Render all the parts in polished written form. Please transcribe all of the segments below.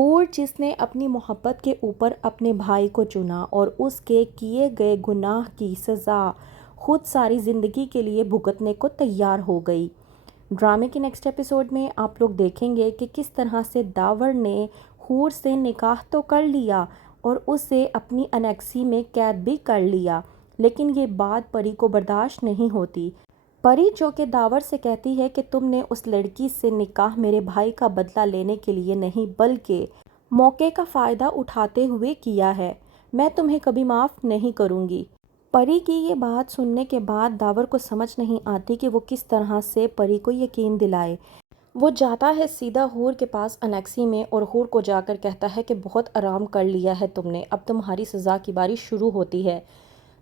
حور جس نے اپنی محبت کے اوپر اپنے بھائی کو چنا اور اس کے کیے گئے گناہ کی سزا خود ساری زندگی کے لیے بھگتنے کو تیار ہو گئی۔ ڈرامے کے نیکسٹ ایپیسوڈ میں آپ لوگ دیکھیں گے کہ کس طرح سے داور نے حور سے نکاح تو کر لیا اور اسے اپنی انیکسی میں قید بھی کر لیا، لیکن یہ بات پری کو برداشت نہیں ہوتی۔ پری جو کہ داور سے کہتی ہے کہ تم نے اس لڑکی سے نکاح میرے بھائی کا بدلہ لینے کے لیے نہیں بلکہ موقع کا فائدہ اٹھاتے ہوئے کیا ہے، میں تمہیں کبھی معاف نہیں کروں گی۔ پری کی یہ بات سننے کے بعد داور کو سمجھ نہیں آتی کہ وہ کس طرح سے پری کو یقین دلائے۔ وہ جاتا ہے سیدھا حور کے پاس انیکسی میں اور حور کو جا کر کہتا ہے کہ بہت آرام کر لیا ہے تم نے، اب تمہاری سزا کی باری شروع ہوتی ہے۔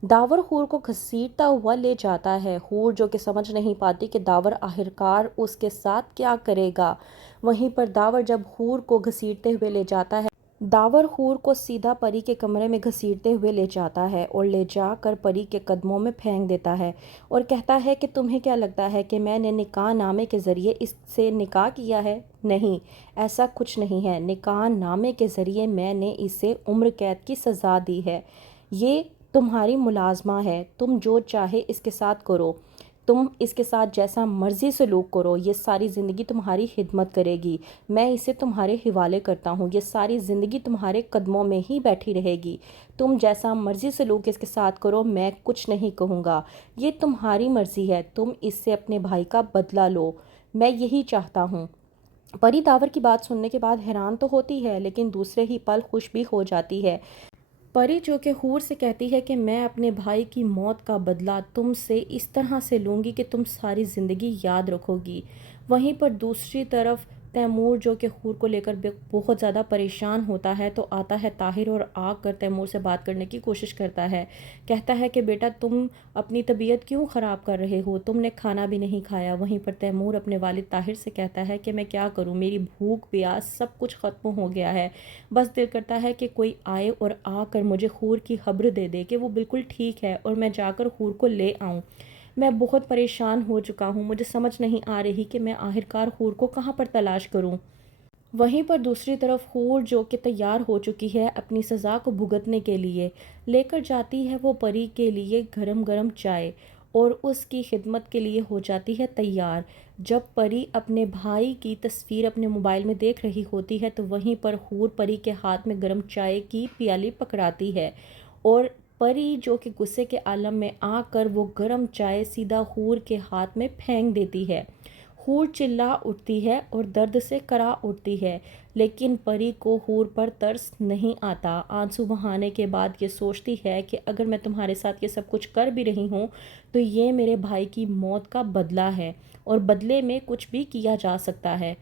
داور حور کو گھسیٹتا ہوا لے جاتا ہے۔ حور جو کہ سمجھ نہیں پاتی کہ داور آخرکار اس کے ساتھ کیا کرے گا۔ وہیں پر داور جب حور کو گھسیٹتے ہوئے لے جاتا ہے، داور حور کو سیدھا پری کے کمرے میں گھسیٹتے ہوئے لے جاتا ہے اور لے جا کر پری کے قدموں میں پھینک دیتا ہے اور کہتا ہے کہ تمہیں کیا لگتا ہے کہ میں نے نکاح نامے کے ذریعے اس سے نکاح کیا ہے؟ نہیں، ایسا کچھ نہیں ہے۔ نکاح نامے کے ذریعے میں نے اسے عمر قید کی سزا دی ہے۔ یہ تمہاری ملازمہ ہے، تم جو چاہے اس کے ساتھ کرو، تم اس کے ساتھ جیسا مرضی سلوک کرو، یہ ساری زندگی تمہاری خدمت کرے گی، میں اسے تمہارے حوالے کرتا ہوں، یہ ساری زندگی تمہارے قدموں میں ہی بیٹھی رہے گی، تم جیسا مرضی سلوک اس کے ساتھ کرو، میں کچھ نہیں کہوں گا، یہ تمہاری مرضی ہے، تم اس سے اپنے بھائی کا بدلہ لو، میں یہی چاہتا ہوں۔ پری داور کی بات سننے کے بعد حیران تو ہوتی ہے لیکن دوسرے ہی پل خوش بھی ہو جاتی ہے۔ پری جو کہ حور سے کہتی ہے کہ میں اپنے بھائی کی موت کا بدلہ تم سے اس طرح سے لوں گی کہ تم ساری زندگی یاد رکھو گی۔ وہیں پر دوسری طرف تیمور جو کہ حور کو لے کر بہت زیادہ پریشان ہوتا ہے تو آتا ہے طاہر اور آ کر تیمور سے بات کرنے کی کوشش کرتا ہے۔ کہتا ہے کہ بیٹا تم اپنی طبیعت کیوں خراب کر رہے ہو، تم نے کھانا بھی نہیں کھایا۔ وہیں پر تیمور اپنے والد طاہر سے کہتا ہے کہ میں کیا کروں، میری بھوک پیاس سب کچھ ختم ہو گیا ہے، بس دل کرتا ہے کہ کوئی آئے اور آ کر مجھے حور کی خبر دے دے کہ وہ بالکل ٹھیک ہے اور میں جا کر حور کو لے آؤں۔ میں بہت پریشان ہو چکا ہوں، مجھے سمجھ نہیں آ رہی کہ میں آخرکار حور کو کہاں پر تلاش کروں۔ وہیں پر دوسری طرف حور جو کہ تیار ہو چکی ہے اپنی سزا کو بھگتنے کے لیے، لے کر جاتی ہے وہ پری کے لیے گرم گرم چائے اور اس کی خدمت کے لیے ہو جاتی ہے تیار۔ جب پری اپنے بھائی کی تصویر اپنے موبائل میں دیکھ رہی ہوتی ہے تو وہیں پر حور پری کے ہاتھ میں گرم چائے کی پیالی پکڑاتی ہے اور پری جو کہ غصے کے عالم میں آ کر وہ گرم چائے سیدھا حور کے ہاتھ میں پھینک دیتی ہے۔ حور چلا اٹھتی ہے اور درد سے کرا اٹھتی ہے، لیکن پری کو حور پر ترس نہیں آتا۔ آنسو بہانے کے بعد یہ سوچتی ہے کہ اگر میں تمہارے ساتھ یہ سب کچھ کر بھی رہی ہوں تو یہ میرے بھائی کی موت کا بدلہ ہے اور بدلے میں کچھ بھی کیا جا سکتا ہے۔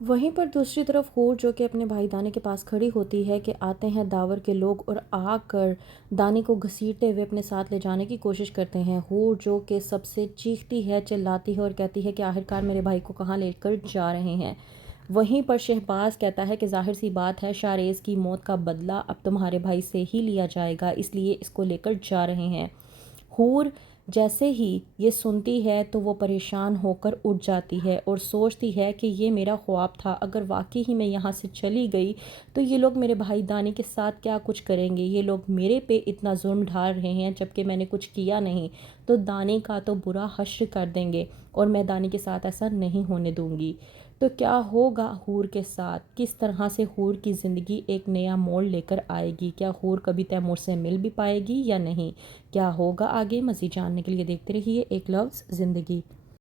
وہیں پر دوسری طرف حور جو کہ اپنے بھائی دانے کے پاس کھڑی ہوتی ہے کہ آتے ہیں داور کے لوگ اور آ کر دانے کو گھسیٹتے ہوئے اپنے ساتھ لے جانے کی کوشش کرتے ہیں۔ حور جو کہ سب سے چیختی ہے، چلاتی ہے اور کہتی ہے کہ آخرکار میرے بھائی کو کہاں لے کر جا رہے ہیں۔ وہیں پر شہباز کہتا ہے کہ ظاہر سی بات ہے شاریز کی موت کا بدلہ اب تمہارے بھائی سے ہی لیا جائے گا، اس لیے اس کو لے کر جا رہے ہیں۔ حور جیسے ہی یہ سنتی ہے تو وہ پریشان ہو کر اٹھ جاتی ہے اور سوچتی ہے کہ یہ میرا خواب تھا، اگر واقعی ہی میں یہاں سے چلی گئی تو یہ لوگ میرے بھائی دانے کے ساتھ کیا کچھ کریں گے، یہ لوگ میرے پہ اتنا ظلم ڈھال رہے ہیں جبکہ میں نے کچھ کیا نہیں، تو دانے کا تو برا حشر کر دیں گے اور میں دانے کے ساتھ ایسا نہیں ہونے دوں گی۔ تو کیا ہوگا حور کے ساتھ، کس طرح سے حور کی زندگی ایک نیا موڑ لے کر آئے گی، کیا حور کبھی تیمور سے مل بھی پائے گی یا نہیں، کیا ہوگا آگے؟ مزید جاننے کے لیے دیکھتے رہیے ایک لفظ زندگی۔